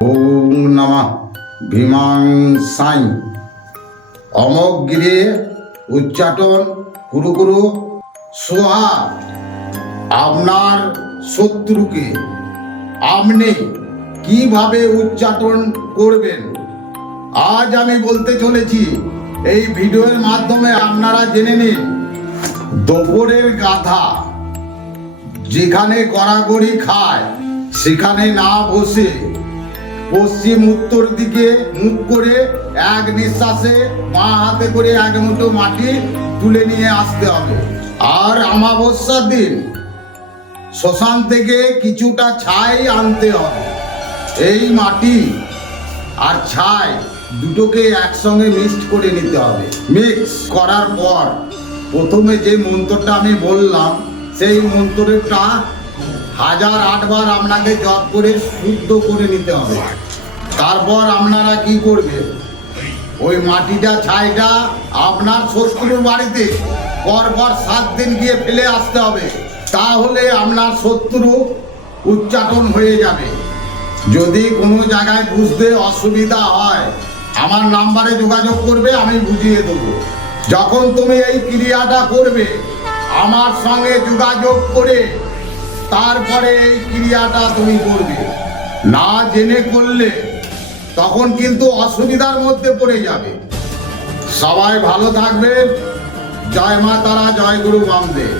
ওম নমঃ। ভীমাং সাই। অমক গিরে উচ্চাটন কুরু কুরু। সোহা, আপনার শত্রুকে আপনি কীভাবে উচ্চাটন করবেন? আজ আমি বলতে চলেছি, এই ভিডিওর মাধ্যমে আপনারা জেনে নিন, দুপুরের গাধা যেখানে গড়াগড়ি খায়, সেখানে না বসে পশ্চিম উত্তর দিকে মুখ করে এক নিঃশ্বাসে মা হাতে করে এক মুঠো মাটি তুলে নিয়ে আসতে হবে। আর আমাবস্যার দিন শ্মশান থেকে কিছুটা ছাই আনতে হবে। এই মাটি আর ছাই দুটোকে একসঙ্গে মিক্সড করে নিতে হবে। মিক্স করার পর প্রথমে যে মন্ত্রটা আমি বললাম, সেই মন্ত্রটা হাজার আটবার আপনাকে জপ করে শুদ্ধ করে নিতে হবে। তারপর আপনারা কি করবেন ওই মাটিটা, ছাইটা আপনার শত্রুর বাড়িতে পরপর সাত দিন গিয়ে ফেলে আসতে হবে। তাহলে আপনার শত্রু উচ্চাটন হয়ে যাবে। যদি কোনো জায়গায় বুঝতে অসুবিধা হয়, আমার নাম্বারে যোগাযোগ করবে, আমি বুঝিয়ে দেবো। যখন তুমি এই ক্রিয়াটা করবে, আমার সঙ্গে যোগাযোগ করে তারপরে এই ক্রিয়াটা তুমি করবে। না জেনে করলে তখন কিন্তু অসুবিধার মধ্যে পড়ে যাবে। সবাই ভালো থাকবেন। জয় মা তারা, জয় গুরু বামদেব